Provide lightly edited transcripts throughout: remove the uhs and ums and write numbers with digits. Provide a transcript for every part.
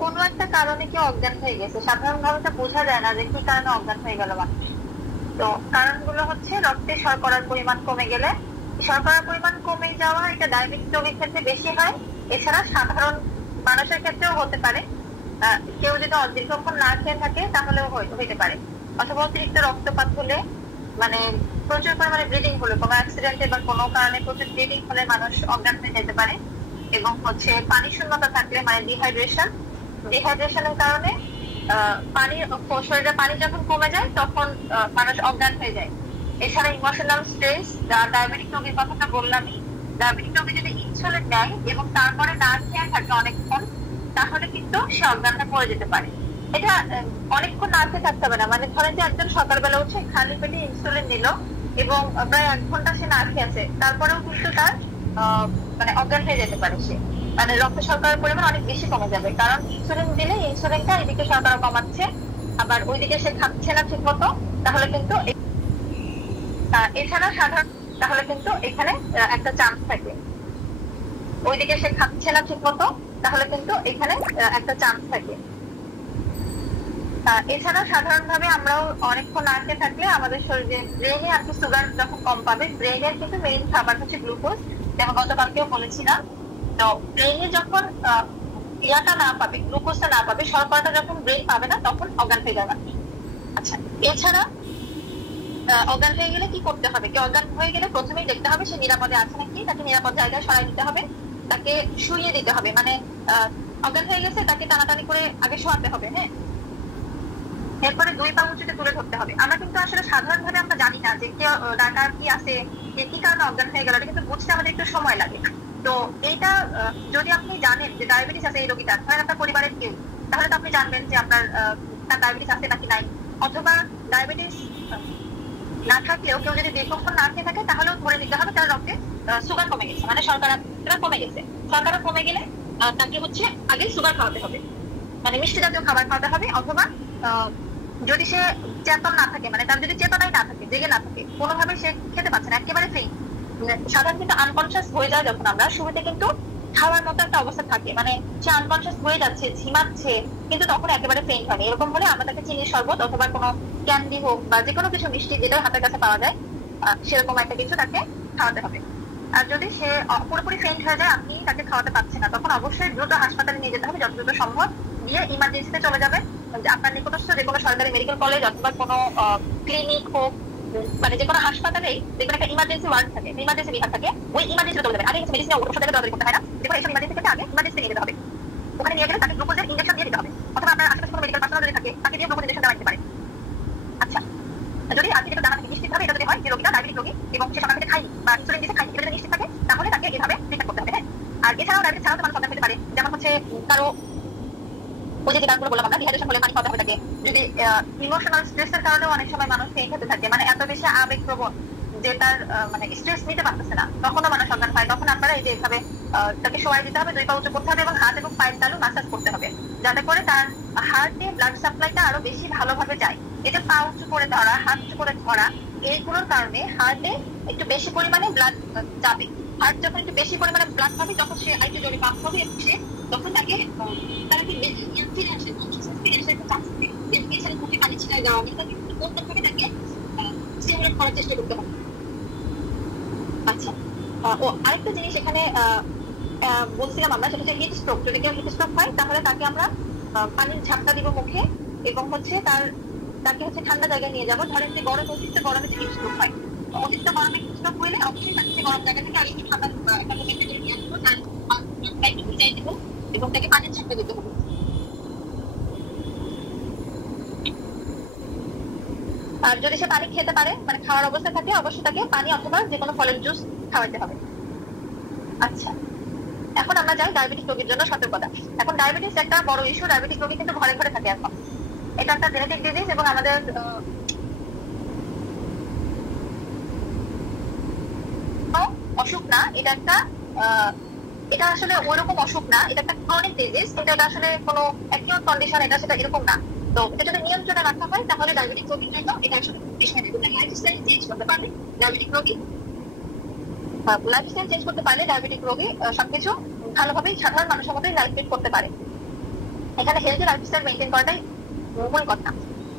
কোনো একটা কারণে কেউ অজ্ঞান হয়ে গেছে, সাধারণভাবে তো বোঝা যায় না যে কি কারণে অজ্ঞান হয়ে গেল মানুষ। তো কারণগুলো হচ্ছে রক্তে শর্করার পরিমাণ কমে গেলে, শর্করার পরিমাণ কমে যাওয়া এটা ডায়াবেটিস রোগীর ক্ষেত্রে বেশি হয়। এছাড়া সাধারণ মানুষের ক্ষেত্রেও হতে পারে, কেউ যদি দীর্ঘক্ষণ না খেয়ে থাকে তাহলেও হয়তো হইতে পারে। অথবা অতিরিক্ত রক্তপাত হলে, মানে প্রচুর পরিমাণে ব্লিডিং হলে, কোনো অ্যাক্সিডেন্টে বা কোনো কারণে প্রচুর ব্লিডিং হলে মানুষ অজ্ঞান হয়ে যেতে পারে। এবং হচ্ছে পানি শূন্যতা থাকলে, মানে ডিহাইড্রেশনের কারণে শরীরে পানি যখন কমে যায় তখন মানুষ অজ্ঞান হয়ে যায়। এছাড়া ইমোশনাল স্ট্রেস, ডায়াবেটিক রোগীর কথাটা বললামই, ডায়াবেটিক রোগী যদি ইনসুলিন নেয় এবং তারপরে না খেয়ে থাকে অনেকক্ষণ, তাহলে কিন্তু সে অজ্ঞান হয়ে পড়ে যেতে পারে। এটা অনেকক্ষণ না খেয়ে থাকতে হবে না, মানে ধরেন যে একজন সকালবেলা উঠে খালি পেটে ইনসুলিন নিল এবং প্রায় 1 ঘন্টা সে না খেয়ে আছে, তারপরেও কিন্তু তার মানে অজ্ঞান হয়ে যেতে পারে সে, মানে রক্ত শর্করার পরিমাণ অনেক বেশি কমে যাবে। কারণ ইনসুলিন দিলে ইনসুলিনটা এদিকে শর্করা কমাচ্ছে, আবার ওইদিকে সে খাচ্ছে না ঠিক মতো, তাহলে কিন্তু এছাড়া তাহলে কিন্তু এখানে একটা চান্স থাকে, ওইদিকে সে খাচ্ছে না ঠিক মতো, তাহলে কিন্তু এখানে একটা চান্স থাকে। এছাড়া সাধারণভাবে আমরাও অনেকক্ষণ না খেয়ে থাকলে আমাদের শরীরে ব্রেনে আর কি সুগার যখন কম পাবে, ব্রেনের কিন্তু মেইন খাবার হচ্ছে গ্লুকোজ, যেমন গতকালকেও বলেছিলাম। তো ব্রেনে যখন ইয়াটা না পাবে, গ্লুকোজটা না পাবে, শর্করাটা যখন ব্রেন পাবে না, তখন অজ্ঞান হয়ে যাবে। আচ্ছা, এছাড়া অজ্ঞান হয়ে গেলে কি করতে হবে? কি অজ্ঞান হয়ে গেলে প্রথমেই দেখতে হবে সে নিরাপদে আছে নাকি, তাকে নিরাপদ জায়গায় সরাই দিতে হবে, তাকে শুইয়ে দিতে হবে, মানে অজ্ঞান হয়ে গেছে তাকে টানাটানি করে আগে শোয়াতে হবে। হ্যাঁ, এরপরে 2 পা উঁচুতে তুলে ধরতে হবে। আমরা কিন্তু আসলে সাধারণভাবে আমরা জানি না যে ডাক্তার কি আছে, কি কারণে অজ্ঞান হয়ে গেল, এটা কিন্তু বুঝতে আমাদের একটু সময় লাগে। তো এইটা যদি আপনি জানেন যে ডায়াবেটিস আছে এই রোগীটার, ধরেন আপনার পরিবারের কেউ, তাহলে তো আপনি জানবেন যে আপনার তার ডায়াবেটিস আছে নাকি নাই। অথবা ডায়াবেটিস না থাকলেও কেউ যদি দীর্ঘক্ষণ না খেয়ে থাকে, তাহলেও ধরে নিতে হবে তার রক্তে সুগার কমে গেছে, মানে শর্করা কমে গেছে। শর্করা কমে গেলে তাকে হচ্ছে আগে সুগার খাওয়াতে হবে, মানে মিষ্টি জাতীয় খাবার খাওয়াতে হবে। অথবা যদি সে চেতন না থাকে, মানে তার যদি চেতনাই না থাকে, জেগে না থাকে, কোনোভাবে সে খেতে পারছে না, একেবারে ফ্রি, সাধারণত কিন্তু আনকনসিয়াস হয়ে যায় যখন আমরা শুরুতে, কিন্তু খাওয়ার মতো একটা অবস্থা থাকে, মানে সে আনকনসিয়াস হয়ে যাচ্ছে, ঝিমাচ্ছে, কিন্তু তখন একেবারে ফেইন্ট হয়নি। এরকম হলে আমরা তাকে চিনির শরবত অথবা কোনো ক্যান্ডি হোক বা যে কোনো কিছু মিষ্টি যেটা হাতের কাছে পাওয়া যায়, সেরকম একটা কিছু তাকে খাওয়াতে হবে। আর যদি সে পুরোপুরি ফেইন্ট হয়ে যায়, আপনি তাকে খাওয়াতে পারছেন না, তখন অবশ্যই দ্রুত হাসপাতালে নিয়ে যেতে হবে, যত দ্রুত সম্ভব গিয়ে ইমার্জেন্সিতে চলে যাবে। আপনার নিকটস্থ যে কোনো সরকারি মেডিকেল কলেজ অথবা কোনো ক্লিনিক হোক, মানে যে কোনো হাসপাতালেই দেখবেন একটা ইমার্জেন্সি ওয়ার্ড থাকে, ইমার্জেন্সি বিভাগ থাকে, ওই ইমার্জেন্সি চলে যাবেন। আগে মেডিসিন ওষুধ দরকারি করতে হয় না, দেখুন এইসব ইমার্জেন্সি থেকে আগে ইমার্জেন্সি নিয়ে যেতে হবে। ওখানে নিয়ে গেলে তাকে গ্লুকোজের ইনজেকশন দিয়ে দিতে হবে, অথবা আপনার আশেপাশে কোনো মেডিকেল পার্সোনাল যদি থাকে তাকে দিয়ে গ্লুকোজ ইনজেকশন দেওয়া যেতে পারে। আচ্ছা, যদি আপনি যেটা জানা থাকে নিশ্চিত ভাবে, এটা যদি হয় যে রোগীটা ডায়াবেটিক রোগী এবং সে সকাল থেকে খায়নি বা ইনসুলিন দিতে খায়নি, এটা যদি নিশ্চিত থাকে, তাহলে তাকে এভাবে ট্রিটমেন্ট করতে হবে। হ্যাঁ, আর এছাড়াও ডায়াবেটিস ছাড়াও তো মানুষ অজ্ঞান হতে পারে, যেমন হচ্ছে কারো ওই যে কারণগুলো বললাম আমরা, ডিহাইড্রেশন হলে পানি খাওয়াতে হবে তাকে। যদি ইমোশনাল স্ট্রেসের কারণেও অনেক সময় মানুষ ফেইন্ট হতে থাকে, মানে এত বেশি আবেগপ্রবণ যে তার মানে স্ট্রেস নিতে পারতেছে না, তখনও মানুষ অজ্ঞান হয়। তখন আপনারা এই যে এভাবে তাকে শোয়াই দিতে হবে, 2 পা উঁচু করতে হবে এবং হাত এবং পায়ের তালু মাসাজ করতে হবে, যাতে করে তার হার্টে ব্লাড সাপ্লাইটা আরো বেশি ভালোভাবে যায়। এই যে পা উঁচু করে ধরা, হাত উঁচু করে ধরা, এইগুলোর কারণে হার্টে একটু বেশি পরিমাণে ব্লাড যাবে। হার্ট যখন একটু বেশি পরিমাণে ব্লাড পাবে, তখন সে আরেকটু জোরে পাম্প হবে এবং সে তখন তাকে তার ফিরে আসে, ফিরে আসার একটা চান্স থাকে। এছাড়া মুখে পানি ছিটায় দেওয়া, তাকে কোনোভাবে তাকে স্টিমুলেট করার চেষ্টা করতে হবে। আচ্ছা, ও আরেকটা জিনিস এখানে বলছিলাম আমরা, সেটা হচ্ছে হিট স্ট্রোক। যদি কেউ হিট স্ট্রোক হয়, তাহলে তাকে আমরা পানির ঝাপটা দিব মুখে এবং হচ্ছে তাকে হচ্ছে ঠান্ডা জায়গায় নিয়ে যাবো। ধরেন যে অতিরিক্ত গরমে হিট স্ট্রোক হয়, অতিরিক্ত গরমে হিট স্ট্রোক হইলে অবশ্যই তাকে গরম জায়গা থেকে আরেকটু ঠান্ডা একটা রুমের ভেতরে নিয়ে আসবো, তার একটু ভিজাই দেবো এবং তাকে পানির ঝাপটা দিতে হবে। আর যদি সে পানি খেতে পারে, মানে খাওয়ার অবস্থা থাকে, অবশ্যই তাকে পানি অথবা যে কোনো ফলের জুস খাওয়াতে হবে। আচ্ছা, এখন আমরা যাই ডায়াবেটিক রোগীর জন্য সতর্কতা। এখন ডায়াবেটিস একটা বড় ইস্যু, ডায়াবেটিক রোগী কিন্তু ঘরে ঘরে থাকে এখন। এটা একটা জেনেটিক ডিজিজ এবং আমাদের অসুখ না, এটা একটা এটা আসলে ওইরকম অসুখ না, এটা একটা ক্রনিক ডিজিজ, কিন্তু এটা আসলে কোনো অ্যাকিউট কন্ডিশন, এটা সেটা এরকম না। তো এটা যদি নিয়ন্ত্রণে রাখা হয়, তাহলে ডায়াবেটিক রোগীর জন্য এটা আসলে লাইফস্টাইল চেঞ্জ করতে পারবে ডায়াবেটিক রোগী, লাইফস্টাইল চেঞ্জ করতে পারলে ডায়াবেটিক রোগী সবকিছু ভালোভাবেই সাধারণ মানুষের মতোই লাইফ লিড করতে পারে। এখানে হেলদি লাইফস্টাইল মেনটেন করাটাই মূল কথা।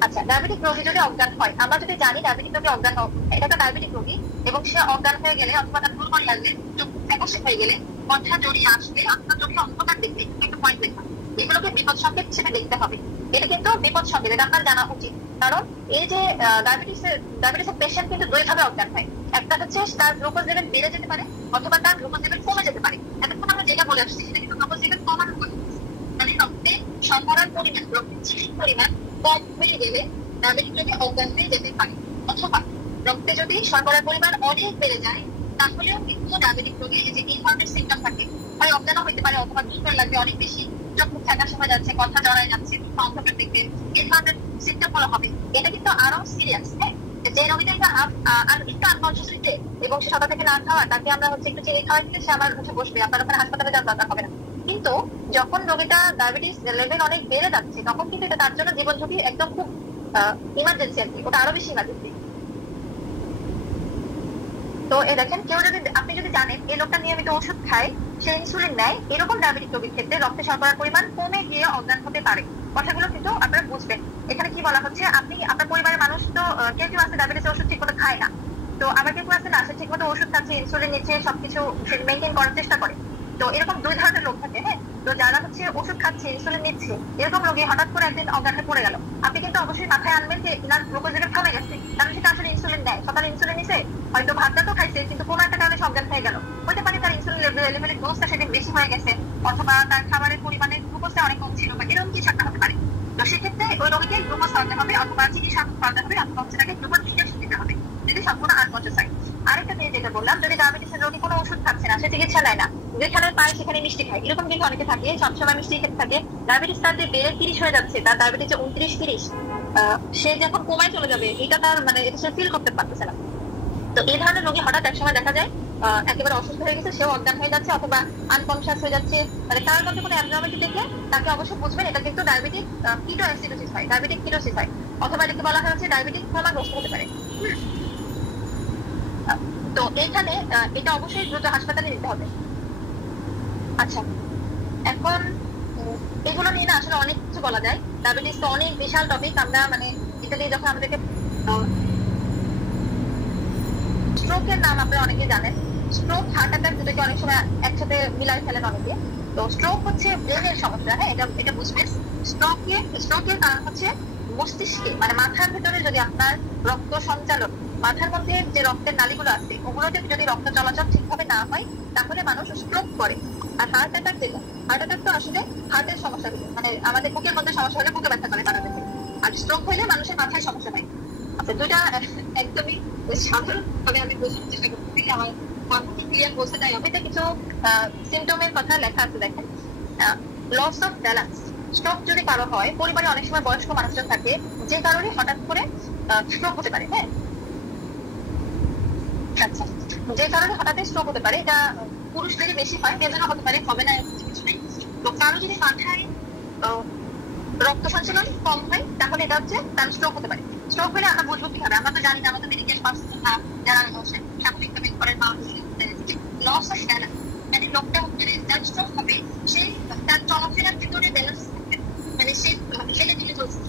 আচ্ছা, ডায়াবেটিক রোগী যদি অজ্ঞান হয়, আমরা যদি জানি ডায়াবেটিক রোগী অজ্ঞান এটা একটা ডায়াবেটিক রোগী, এবং সে অজ্ঞান হয়ে গেলে অথবা তার দুর্বল লাগলে, চোখ ফ্যাকাশে হয়ে গেলে, কথা জড়িয়ে আসলে, আপনার চোখে অন্ধকার দেখবে, একটা পয়েন্ট লেখা, এগুলোকে বিপদ সংকেত হিসেবে দেখতে হবে। এটা কিন্তু বিপদ সংকেত, এটা আপনার জানা উচিত। কারণ এই যে ডায়াবেটিসের পেশেন্ট কিন্তু দুই ভাবে অজ্ঞান হয়। একটা হচ্ছে তার গ্লুকোজ লেভেল বেড়ে যেতে পারে, অথবা তার গ্লুকোজ লেভেল কমে যেতে পারে। এতক্ষণ আমরা যেটা বলে আসছি সেটা কিন্তু গ্লুকোজ লেভেল কমানো হয়, মানে রক্তে শর্করার পরিমাণ, রক্তের চিনির পরিমাণ কম হয়ে গেলে ডায়াবেটিক রোগী অজ্ঞান হয়ে যেতে পারে। অথবা রক্তে যদি শর্করার পরিমাণ অনেক বেড়ে যায়, তাহলেও কিন্তু ডায়াবেটিক রোগী যে এই ধরনের সিমটম থাকে, হয় অজ্ঞানও হইতে পারে, অথবা দুর্বল লাগবে অনেক বেশি, চোখ মুখ থাকার সময় যাচ্ছে, কথা জড়ায় যাচ্ছে, অন্ধকার দেখবে, এই ধরনের সিমটম গুলো হবে। এটা কিন্তু আরো সিরিয়াস। হ্যাঁ, যে রোগীটা একটু আনকনসিয়াসলিতে এবং সে সকাল থেকে না খাওয়া, তাকে আমরা একটু চিনি খাওয়াই দিলে সে আমার উঠে বসবে, আপনার ওখানে হাসপাতালে যাওয়ার দরকার হবে না। কিন্তু যখন রোগীটা ডায়াবেটিস লেভেল অনেক বেড়ে যাচ্ছে, তখন কিন্তু এটা তার জন্য জীবন ঝুঁকি, একদম খুব ইমার্জেন্সি আর কি, ওটা আরো বেশি ইমার্জেন্সি। তো এই দেখেন, আপনি যদি জানেন এই লোকটা নিয়মিত ওষুধ খায়, সে ইনসুলিন নেয়, এরকম ডায়াবেটিক রোগীর ক্ষেত্রে রক্তে শর্করার পরিমাণ কমে গিয়ে অজ্ঞান হতে পারে। কথাগুলো কিন্তু আপনারা বুঝবেন। এখানে কি বলা হচ্ছে, আপনি আপনার পরিবারের মানুষ তো কেউ কেউ আছে ডায়াবেটিসের ওষুধ ঠিক মতো খায় না, তো আবার কেউ আছে না, সে ঠিক মতো ওষুধ খাচ্ছে, ইনসুলিন নিচ্ছে, সবকিছু মেনটেন করার চেষ্টা করে। তো এরকম দুই ধরনের লোক থাকে। হ্যাঁ, তো যারা ওষুধ খাচ্ছে, ইনসুলিন নিচ্ছে, এরকম রোগী হঠাৎ করে একদিন অজ্ঞান হয়ে পড়ে গেল, আপনি কিন্তু অবশ্যই মাথায় আনবেন যে ইনার গ্লুকোজ লেভেল কমে গেছে, কারণ সেটা আসলে ইনসুলিন নেয়, সকালে ইনসুলিন নিছে, হয়তো ভাতটা তো খাইছে, কিন্তু কোনো একটা কারণে অজ্ঞান হয়ে গেল। হতে পারে তার ইনসুলিন লেভেলের ডোজটা সেদিন বেশি হয়ে গেছে, অথবা তার খাবারের পরিমাণে গ্লুকোজটা অনেক কম ছিল, বা এরকম কিছু একটা হতে পারে। তো সেক্ষেত্রে ওই রোগীকে গ্লুকোজ খাওয়াতে হবে, অথবা চিনি খাওয়াতে হবে, অথবা তাকে গ্লুকোজ ইনজেকশন দিতে হবে, যদি সম্পূর্ণ আনকনসিয়াস হয়। আরেকটা জিনিস যেটা বললাম, যদি ডায়াবেটিসের রোগী কোনো ওষুধ খাচ্ছে না, সে চিকিৎসা নেয় না, যেখানে পায় সেখানে মিষ্টি খায়, এরকম কিন্তু অনেকে থাকে, সবসময় মিষ্টি খেতে থাকে, ডায়াবেটিস তার যে বেড়ে 30 হয়ে যাচ্ছে, তার ডায়াবেটিস 29-30, সে যখন কমায় চলে যাবে, এটা তার মানে এটা সে ফিল করতে পারতেছে না। তো এই ধরনের রোগী হঠাৎ একসময় দেখা যায় একেবারে অসুস্থ হয়ে গেছে, সেও অজ্ঞান হয়ে যাচ্ছে, অথবা আনকনসিয়াস হয়ে যাচ্ছে, মানে তার মধ্যে কোনো অ্যাবনর্মালিটি দেখলে তাকে অবশ্যই বুঝবেন এটা কিন্তু ডায়াবেটিক কিটোঅ্যাসিডোসিস হয়, ডায়াবেটিক কিটোসিস হয়, অথবা এটাকে বলা হচ্ছে ডায়াবেটিক কোমাগ্রস্ত হতে পারে। তো এইখানে এটা অবশ্যই দ্রুত হাসপাতালে নিতে হবে। আচ্ছা, এখন এগুলো নিয়ে না আসলে অনেক কিছু বলা যায়, ডায়াবেটিস তো অনেক বিশাল টপিক। আমরা মানে এটা দিয়ে যখন আমাদেরকে স্ট্রোকের নাম আপনারা অনেকে জানেন, স্ট্রোক হার্ট অ্যাটাক দুটোকে অনেক সময় একসাথে মিলাই ফেলেন অনেকে। তো স্ট্রোক হচ্ছে ব্রেনের সমস্যা। হ্যাঁ, এটা বুঝবেন। স্ট্রোকের কারণ হচ্ছে মস্তিষ্কে, মানে মাথার ভিতরে যদি আপনার রক্ত সঞ্চালন, মাথার মধ্যে যে রক্তের নালীগুলো আছে ওগুলোতে যদি রক্ত চলাচল ঠিকভাবে না হয়, তাহলে মানুষ স্ট্রোক করে। আর হার্ট অ্যাটাক তো আসলে হার্টের সমস্যা, মানে আমাদের বুকের মধ্যে সমস্যা হলে বুকে ব্যথা করে তাদের, আর স্ট্রোক হলে মানুষের মাথায় সমস্যা হয়। আচ্ছা, দুইটা একদমই সাধারণ ভাবে আমি বোঝানোর চেষ্টা করছি, আমার ক্লিয়ার বোঝা যায়। এটা কিছু সিমটমের কথা লেখা আছে, দেখেন। লস অফ ব্যালেন্স, স্ট্রোক যদি কারো হয়, পরিবারে অনেক সময় বয়স্ক মানুষজন থাকে, যে কারণে হঠাৎ করে স্ট্রোক হতে পারে। হ্যাঁ, আচ্ছা, যে কারণে হঠাৎ স্ট্রোক হতে পারে, এটা পুরুষদেরই বেশি হয়, মেয়েদেরও হতে পারে, হবে না কিছু নেই। তো কারো যদি মাথায় রক্ত সঞ্চালন কম হয়, তাহলে এটা হচ্ছে তার স্ট্রোক হতে পারে। স্ট্রোক হলে আমরা বুঝবো কিভাবে? আমরা তো জানি না, আমাদের মেডিকেল পার্সন না, যারা স্বাভাবিকভাবে ঘরের মানুষ, লস অফ ব্যালেন্স, মানে লোকটা যার স্ট্রোক হবে, সেই তার চলাফেরার ভিতরে ব্যালেন্স থাকবে, মানে সে ফেলে দিলে চলছে,